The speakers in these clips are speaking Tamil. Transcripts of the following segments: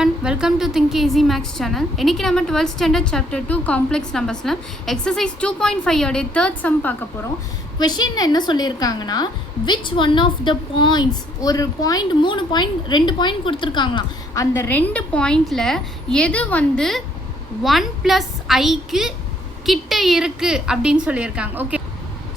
everyone, welcome to Think Easy Max channel. இன்னைக்கு நம்ம 12th standard chapter 2 complex numbersல exercise 2.5 ஓட third sum பார்க்க போறோம். क्वेश्चन என்ன சொல்லிருக்காங்கன்னா which one of the points ஒரு பாயிண்ட் 3 பாயிண்ட் 2 பாயிண்ட் கொடுத்திருக்காங்களாம். அந்த ரெண்டு பாயிண்ட்ல எது வந்து 1 + i க்கு கிட்ட இருக்கு அப்படினு சொல்லிருக்காங்க. ஓகே,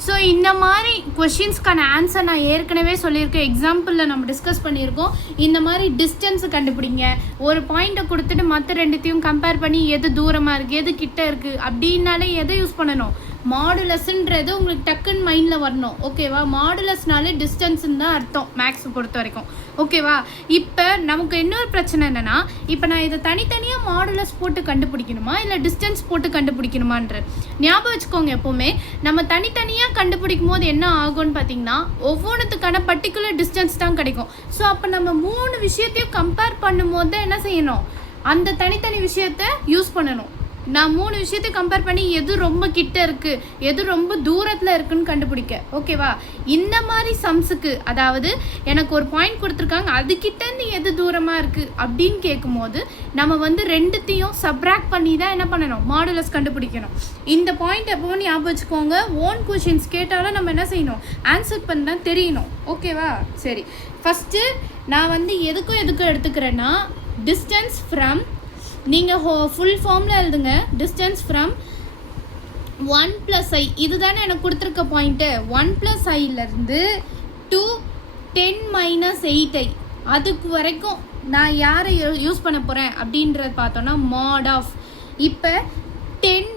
ஸோ இந்த மாதிரி கொஷின்ஸ்க்கான ஆன்சர் நான் ஏற்கனவே சொல்லியிருக்கேன், எக்ஸாம்பிளில் நம்ம டிஸ்கஸ் பண்ணியிருக்கோம். இந்த மாதிரி டிஸ்டன்ஸு கண்டுபிடிங்க, ஒரு பாயிண்ட்டை கொடுத்துட்டு மற்ற ரெண்டுத்தையும் கம்பேர் பண்ணி எது தூரமாக இருக்குது எது கிட்ட இருக்குது அப்படின்னாலே எதை யூஸ் பண்ணணும், மாடுலஸ்ன்றது உங்களுக்கு டக்குன்னு மைண்டில் வரணும். ஓகேவா, மாடுலஸ்னாலே டிஸ்டன்ஸுன்னு தான் அர்த்தம் மேக்ஸை பொறுத்த வரைக்கும். ஓகேவா, இப்போ நமக்கு இன்னொரு பிரச்சனை என்னென்னா, இப்போ நான் இதை தனித்தனியாக மாடுலஸ் போட்டு கண்டுபிடிக்கணுமா இல்லை டிஸ்டன்ஸ் போட்டு கண்டுபிடிக்கணுமான்ற ஞாபகம் வச்சுக்கோங்க. எப்போவுமே நம்ம தனித்தனியாக கண்டுபிடிக்கும் போது என்ன ஆகும்னு பார்த்தீங்கன்னா ஒவ்வொன்றுத்துக்கான பர்டிகுலர் டிஸ்டன்ஸ் தான் கிடைக்கும். ஸோ அப்போ நம்ம 3 விஷயத்தையும் கம்பேர் பண்ணும்போது தான் என்ன செய்யணும், அந்த தனித்தனி விஷயத்தை யூஸ் பண்ணணும். நான் 3 விஷயத்தை கம்பேர் பண்ணி எது ரொம்ப கிட்ட இருக்குது எது ரொம்ப தூரத்தில் இருக்குன்னு கண்டுபிடிக்க. ஓகேவா, இந்த மாதிரி சம்ஸுக்கு அதாவது எனக்கு ஒரு பாயிண்ட் கொடுத்துருக்காங்க அதுக்கிட்டேருந்து எது தூரமாக இருக்குது அப்படின்னு கேட்கும்போது நம்ம வந்து ரெண்டுத்தையும் சப்ராக்ட் பண்ணி தான் என்ன பண்ணணும், மாடுலஸ் கண்டுபிடிக்கணும். இந்த பாயிண்ட் எப்போவும் ஞாபகம் வச்சுக்கோங்க. ஓன் கொஷின்ஸ் கேட்டாலும் நம்ம என்ன செய்யணும், ஆன்சர் பண்ண தெரியணும். ஓகேவா, சரி, ஃபஸ்ட்டு நான் வந்து எதுக்கும் எடுத்துக்கிறேன்னா டிஸ்டன்ஸ் ஃப்ரம், நீங்கள் ஃபுல் ஃபார்மில் எழுதுங்க, டிஸ்டன்ஸ் ஃப்ரம் 1 + i, இது தானே எனக்கு கொடுத்துருக்க பாயிண்ட்டு. 1 + iலேருந்து to 10 - 8i அதுக்கு வரைக்கும் நான் யாரை யூஸ் பண்ண போகிறேன் அப்படின்றத பார்த்தோன்னா mod ஆஃப். இப்போ 10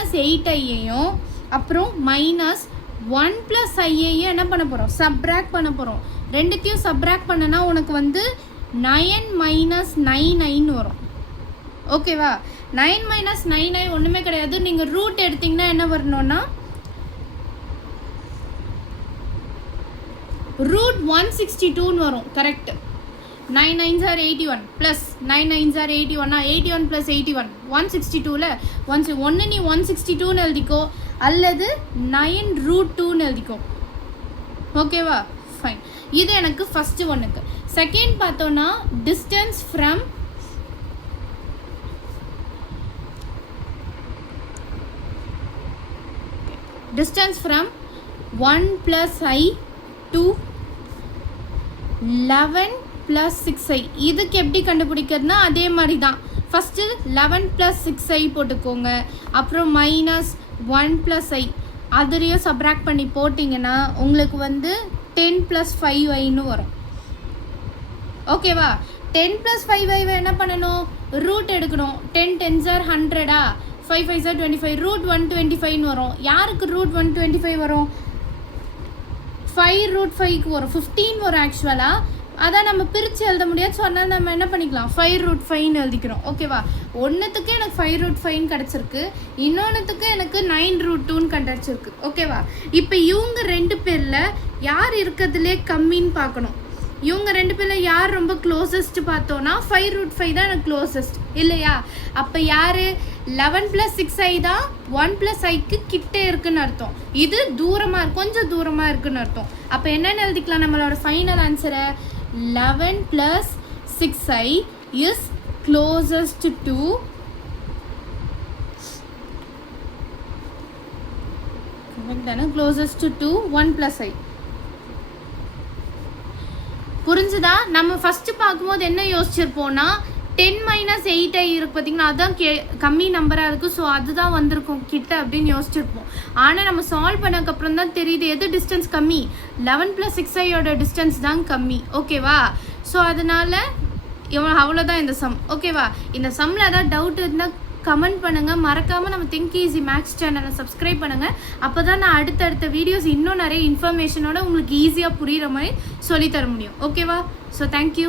- 8iயையும் அப்புறம் -1 + iயையும் என்ன பண்ண போகிறோம், சப்ராக்ட் பண்ண போகிறோம். ரெண்டுத்தையும் சப்ராக்ட் பண்ணனா உனக்கு வந்து 9 - 9i வரும். ஓகேவா, 9 - 9i ஒன்றுமே கிடையாது. நீங்கள் ரூட் எடுத்திங்கன்னா என்ன வரணும்னா √162 வரும். Correct, 9 9s are 81 plus 9 9s are 81 81 + 81 162ல் ஒன்று நீ 162ன்னு எழுதிக்கோ அல்லது 9√2ன்னு எழுதிக்கோ. ஓகேவா, ஃபைன். இது எனக்கு ஃபஸ்ட்டு ஒன்றுக்கு. செகண்ட் பார்த்தோன்னா distance from 1 + i to 11 + 6i. இதுக்கு எப்படி கண்டுபிடிக்கிறதுனா அதே மாதிரி தான். ஃபஸ்ட்டு 11 + 6i போட்டுக்கோங்க, அப்புறம் -1 + i அதுலேயும் சப்ராக்ட் பண்ணி போட்டிங்கன்னா உங்களுக்கு வந்து 10 + 5iன்னு வரும். ஓகேவா, 10 + 5i என்ன பண்ணணும், ரூட் எடுக்கணும். 10 10s are 100 5 5s are 25 √125ன்னு வரும். யாருக்கு √125 வரும், 5√5க்கு வரும், 15 வரும் ஆக்சுவலாக. அதான் நம்ம பிரித்து எழுத முடியாது. ஸோ அதனால் நம்ம என்ன பண்ணிக்கலாம், 5√5ன்னு எழுதிக்கிறோம். ஓகேவா, ஒன்றுத்துக்கு எனக்கு 5√5ன்னு கிடச்சிருக்கு, இன்னொன்றுத்துக்கு எனக்கு 9√2ன்னு கிடச்சிருக்கு. ஓகேவா, இப்போ இவங்க 2 பேரில் யார் இருக்கிறதுலே கம்மின்னு பார்க்கணும். இவங்க 2 பேரில் யார் ரொம்ப க்ளோசஸ்ட்டு பார்த்தோன்னா 5√5 தான் எனக்கு க்ளோசஸ்ட் இல்லையா. அப்போ யார், 11 + 6i தான் 1 + iக்கு கிட்டே இருக்குன்னு அர்த்தம். இது தூரமாக கொஞ்சம் தூரமாக இருக்குன்னு அர்த்தம். அப்போ என்னென்னு எழுதிக்கலாம், நம்மளோட ஃபைனல் ஆன்சரை 11 + 6i is closest to closest to 1 + i. புரிஞ்சுதா? நம்ம ஃபஸ்ட்டு பார்க்கும்போது என்ன யோசிச்சிருப்போம்னா 10 - 8i இருக்குது பார்த்தீங்கன்னா அதுதான் கம்மி நம்பராக இருக்குது, ஸோ அதுதான் வந்திருக்கும் கிட்ட அப்படின்னு யோசிச்சிருப்போம். ஆனால் நம்ம சால்வ் பண்ணக்கப்புறம் தான் தெரியுது எது டிஸ்டன்ஸ் கம்மி, 11 + 6iயோட டிஸ்டன்ஸ் தான் கம்மி. ஓகேவா, ஸோ அதனால் அவ்வளோதான் இந்த சம். ஓகேவா, இந்த சம்மில் ஏதாவது டவுட் இருந்தால் கமெண்ட் பண்ணுங்கள். மறக்காமல் நம்ம திங்க் ஈஸி மேக்ஸ் சேனலை சப்ஸ்கிரைப் பண்ணுங்கள். அப்போ தான் நான் அடுத்தடுத்த வீடியோஸ் இன்னும் நிறைய இன்ஃபர்மேஷனோட உங்களுக்கு ஈஸியாக புரிகிற மாதிரி சொல்லித்தர முடியும். ஓகேவா, ஸோ தேங்க்யூ.